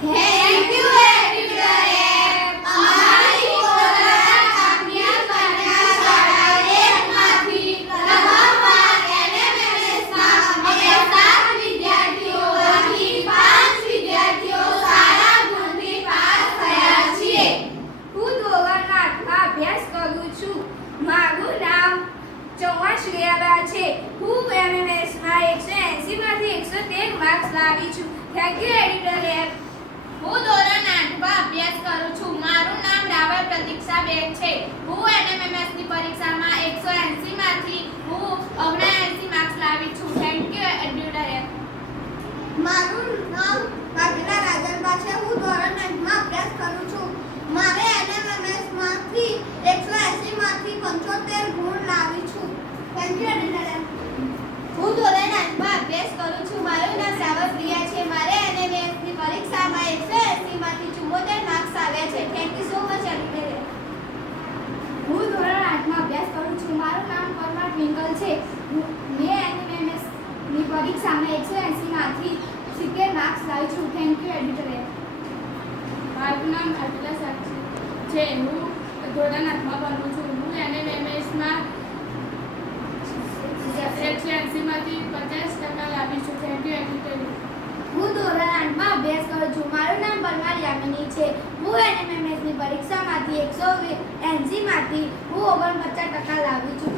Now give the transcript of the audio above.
Thank you editor અમારી corona કામ્ય કન્યા શાળા એકમાંથી પ્રથમવાર એનએમએમએસમાં અમે 7 વિદ્યાર્થીઓમાંથી 5 વિદ્યાર્થીઓ સારા ગુણથી પાસ થયા છીએ. હું ધોરણ 8માં અભ્યાસ કરું છું. મારું નામ ચૌહાણ શ્રેયાબા છે. હું એમએમએસમાં 180 માંથી 113 માર્ક્સ લાવી છું. Thank you editor. હું ધોરણ 8માં અભ્યાસ કરું છું. મારું નામ રાવલ પ્રતીક્ષાબેન છે. હું એનએમએમએસ ની પરીક્ષામાં 180 માંથી હું 79 માર્ક્સ લાવી છું. Thank you editor. મારું નામ વાઘેલા રાજનબા છે. હું ધોરણ 9માં અભ્યાસ કરું છું. મારે એનએમએમએસ માંથી 180 માંથી 75 ગુણ લાવી છું. Thank you editor. હું ધોરણ 8માં અભ્યાસ કરું છું. મારું નામ રાવલ પ્રિયા છે. મારે એનએમએમએસ ની પરીક્ષામાં 180 માંથી 74 માર્ક્સ આવ્યા છે. Thank you so much editor. હું ધોરણ 8માં અભ્યાસ કરું છું. મારું નામ પરમાર ટ્વિંકલ છે. મેં એમએમએસ ની પરીક્ષામાં 180 માંથી 70 માર્ક્સ લાવી છું. Thank you editor. મારું નામ અટલા સાક્ષી છે. હું ધોરણ 8માં ભણું છું. હું એનએમએમએસમાં 180 માંથી 50% લાવી છું. Thank you editor. હું ધોરણ 8માં અભ્યાસ કરું છું. મારું નામ પરમાર યામિની છે. હું એનએમએમએસ ની પરીક્ષામાંથી 180 માંથી હું 49% લાવી છું.